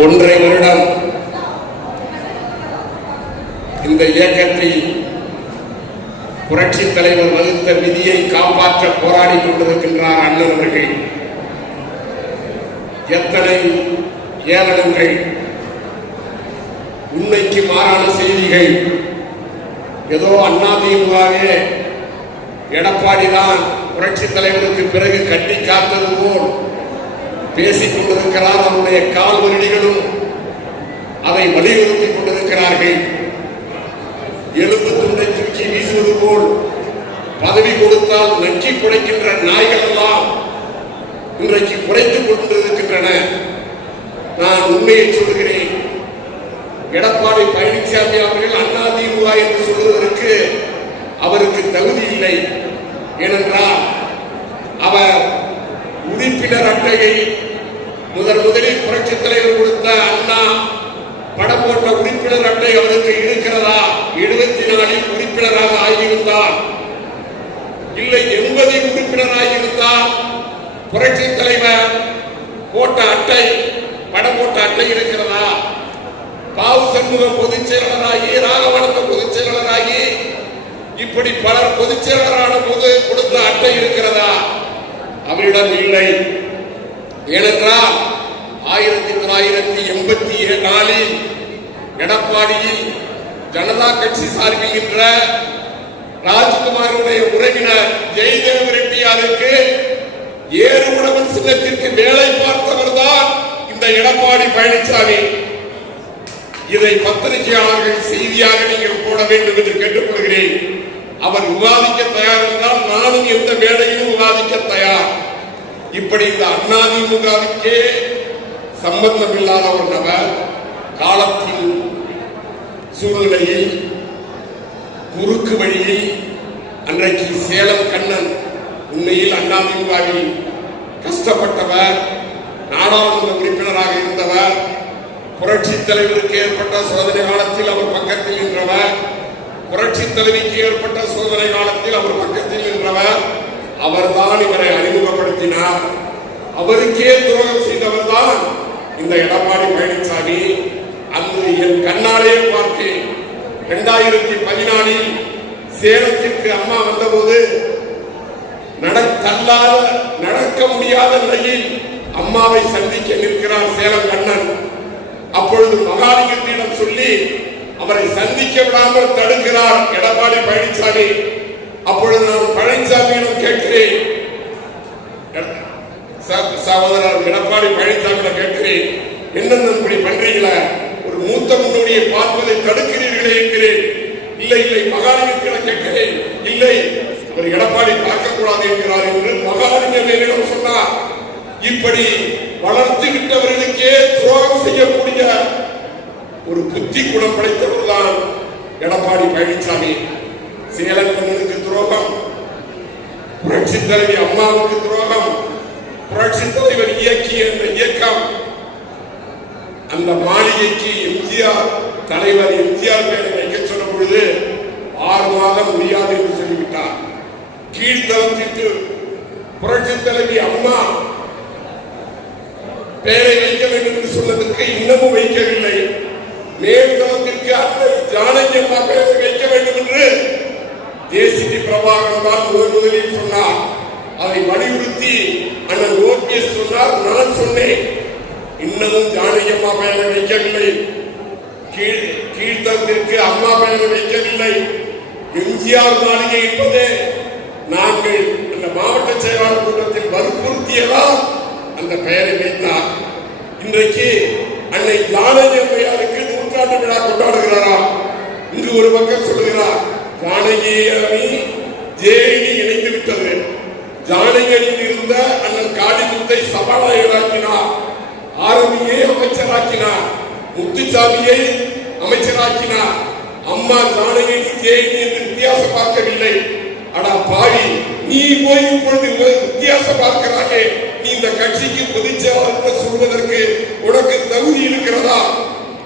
1.5 வருடம் இந்த இயக்கத்தில் புரட்சி தலைவர் வகுத்த விதியை காப்பாற்ற போராடி கொண்டிருக்கின்றார் அண்ணன் அவர்கள். எத்தனை ஏளனங்கள், உண்மைக்கு மாறான செய்திகள். ஏதோ அதிமுகவே எடப்பாடி தான் புரட்சி தலைவருக்கு பிறகு கட்டி காத்தது போல் பேசிக் கொண்டிருக்கிறார். அவருடைய கால் வருடிகளும் அதை வலியுறுத்திக் கொண்டிருக்கிறார்கள். எலும்பு துண்டை தூக்கி வீசுவது போல் பதவி கொடுத்தால் நக்கி குறைக்கின்ற நாய்கள் எல்லாம் இன்றைக்கு குறைத்துக் கொண்டிருக்கின்றன. நான் உண்மையை சொல்கிறேன். எடப்பாடி பழனிசாமி அவர்கள் அதிமுக என்று சொல்வதற்கு அவருக்கு தகுதி இல்லை. ஏனென்றால் அவர் உறுப்பினர் அட்டையை முதலில் புரட்சி தலைவர் கொடுத்த அண்ணா படம் போட்ட உறுப்பினர் அட்டை அவருக்கு இருக்கிறதா? 74 உறுப்பினராக ஆகியிருந்தார், இல்லை 80 உறுப்பினராக இருந்தால் புரட்சி தலைவர் போட்ட அட்டை, படம் போட்ட அட்டை இருக்கிறதா? பாவு சண்முகம் பொதுச் செயலாளராகி, ராகவனந்த பொதுச் செயலாளராகி, இப்படி பலர் பொதுச் செயலாளரான போது கொடுத்த அட்டை இருக்கிறதா? அவரிடம் இல்லை. ஏனென்றால் 1984 எடப்பாடியில் ஜனதா கட்சி சார்பில் ராஜ்குமாருடைய உறவினர் ஜெயதேவ ரெட்டியாருக்கு ஏறுமுடவன் சின்னத்திற்கு வேலை பார்த்தவர் தான் இந்த எடப்பாடி பழனிசாமி. இதை பத்திரிகையாளர்கள் செய்தியாக நீங்கள் போட வேண்டும் என்று கேட்டுக்கொள்கிறேன். அவர் விவாதிக்க தயார் என்றால் நானும் எந்த மேடையிலும் விவாதிக்க தயார். இப்படி இந்த அதிமுகவுக்கே சம்பந்தம் இல்லாத ஒரு நபர் காலத்தின் சூழ்நிலையில் குறுக்கு வழியில் அன்றைக்கு சேலம் கண்ணன் உண்மையில் அதிமுகவில் கஷ்டப்பட்டவர், நாடாளுமன்ற உறுப்பினராக இருந்தவர், புரட்சி தலைவருக்கு ஏற்பட்ட சோதனை காலத்தில் அவர் பக்கத்தில் நின்றவர், புரட்சி தலைவிக்கு ஏற்பட்ட சோதனை காலத்தில் அவர் பக்கத்தில் நின்றவர். அவர்தான் இவரை அறிமுகப்படுத்தினார். அவருக்கே துரோகம் செய்தவர் தான் இந்த எடப்பாடி பழனிசாமி. அன்று என் கண்ணாலே பார்த்தேன். 2014 சேலத்திற்கு அம்மா வந்தபோது நடக்க முடியாத நிலையில் அம்மாவை சந்திக்க நிற்கிறார் சேலம் கண்ணன். அப்பொழுது மகாலிங்கத்திடம் சொல்லி அவரை சந்திக்க விடாமல் தடுக்கிறார் எடப்பாடி பழனிசாமி. அப்பொழுது நான் பழனிசாமியிடம் கேட்கிறேன், சகோதரர் எடப்பாடி பழனிசாமியிடம் கேட்கிறேன், என்னென்ன இப்படி பண்றீங்களா? ஒரு மூத்த முன்னோடியை பார்ப்பதை தடுக்கிறீர்களே என்கிறேன். இல்லை மகாலிங்கத்திடம் கேட்கிறேன், இல்லை ஒரு எடப்பாடி பார்க்கக்கூடாது என்கிறார் என்று மகாலிங்கம் சொன்னார். இப்படி வளர்த்து விட்டவர்களுக்கே துரோகம் செய்யக்கூடிய ஒரு புத்தி குணம் படைத்தவர் தான் எடப்பாடி பழனிசாமி. சேலங்கண்ணனுக்கு துரோகம், புரட்சி தலைவி அம்மாவுக்கு துரோகம், புரட்சி தலைவர் இயக்கிய இந்த இயக்கம் அந்த மாளிகைக்கு எம்ஜிஆர் தலைவர் எம்ஜிஆர் பேரை வைக்க சொன்ன பொழுது 6 மாதம் முடியாது என்று சொல்லிவிட்டார். கீழ்த்தளத்திற்கு புரட்சி தலைவி அம்மா பெயரை வைக்க வேண்டும் என்று சொன்னதற்கு இன்னமும் வைக்கவில்லை. மேல்தளத்திற்கு அன்னை ஜானகி அம்மா பெயரை வைக்க வேண்டும் என்று தேசிய பிரபாகரன் தான் முதலில் சொன்னார். அதை வலியுறுத்தி அண்ணன் ஓபிஎஸ் சொன்னார், நான் சொன்னேன். இன்னமும் ஜானகி அம்மா பெயரை வைக்கவில்லை. கீழ்த்தளத்திற்கு அம்மா பெயரை வைக்கவில்லை. எம்ஜிஆர் மாளிகை என்பது நாங்கள் அந்த மாவட்ட செயலாளர் கூட்டத்தில் வற்புறுத்தியதால் அந்த பெயரை வைத்தார். இன்றைக்கு அன்னை ஜானகி அம்மையாருக்கு 100ஆண்டு விழா கொண்டாடுகிறாராம். இங்கு ஒரு பக்கம் சொல்லுகிறார், ஜானகி அணி ஜேடி இணைந்து விட்டது. ஜானகி அணியில் இருந்த அண்ணன் காளிமுத்தை சபாநாயகராக்கினார், ஆரம்பியை அமைச்சராக்கினார், முத்துசாமியை அமைச்சராக்கினார். அம்மா ஜானகி ஜேடி என்று வித்தியாசம் பார்க்கவில்லை. அடா பாவி, நீ போய் இப்பொழுது வித்தியாசம் பார்க்கிறாயே, நீ இந்த கட்சிக்கு பொதுச் செயலாளர் சொல்வதற்கு உனக்கு தகுதி இருக்கிறதா?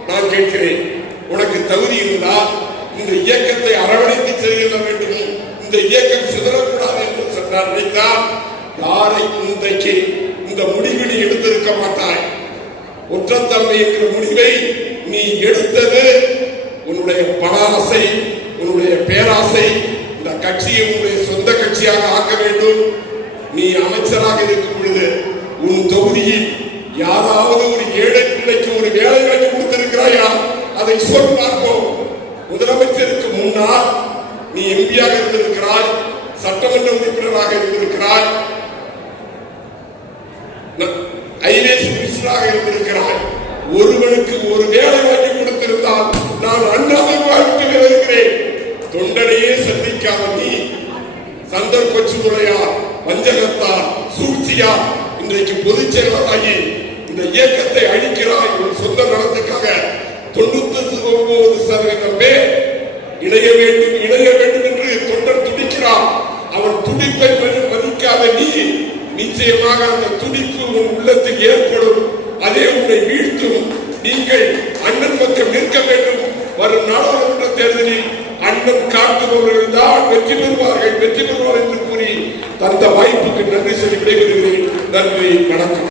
நான் கேட்கிறேன். உனக்கு தகுதி இருந்தால் இந்த இயக்கத்தை அரவணைத்து செல்ல வேண்டும், இந்த இயக்கம் சிதறக்கூடாது என்று சொன்னார். நினைத்தால் யாரை இன்றைக்கு இந்த முடிவினை எடுத்திருக்க மாட்டாய். ஒற்றத்தன்மை என்கிற முடிவை நீ எடுத்தது உன்னுடைய பண ஆசை, உன்னுடைய பேராசை. இந்த கட்சியை உன்னுடைய சொந்த கட்சியாக ஆக்க வேண்டும். நீ அமைச்சராக இருக்கும் பொழுது உன் தொகுதியில் யாராவது ஒரு ஏழை பிள்ளைக்கு ஒரு வேலை வாங்கி கொடுத்திருக்கிறாயா? அதை சொல் பார்ப்போம். முதலமைச்சருக்கு முன்னால் நீ எம்பியாக இருந்திருக்கிறாய், சட்டமன்ற உறுப்பினராக இருந்திருக்கிறாய், ஐஏஎஸ் மினிஸ்டராக இருந்திருக்கிறாய். ஒருவனுக்கு ஒரு வேலை வாங்கி கொடுத்திருந்தால் நான் அண்ணாவை வாழ்க்கை வருகிறேன். தொண்டனையே சந்திக்காத நீ சந்தர்ப்பச்சுமுறையா, வஞ்சகத்தால், சூழ்ச்சியா இன்றைக்கு பொதுச் செயலராகி இந்த இயக்கத்தை அழிக்கிறாய். உன் சொந்த நலத்துக்காக 99% பேர் இணைய வேண்டும் என்று தொண்டர் துடிக்கிறான். அவன் துடிப்பை மதிக்காத நீ நிச்சயமாக அந்த துடிப்பு உன் உள்ளத்தில் ஏற்படும். அதே உன்னை வீழ்த்தும். நீங்கள் அண்ணன் பக்கம் நிற்க வேண்டும். வரும் நாடாளுமன்ற தேர்தலில் அண்ணன் காட்டுபவர்கள் தான் வெற்றி பெறுவார்கள் என்று கூறி தந்த வாய்ப்புக்கு நன்றி சொல்லி விடைபெறுகிறேன். நன்றி, வணக்கம்.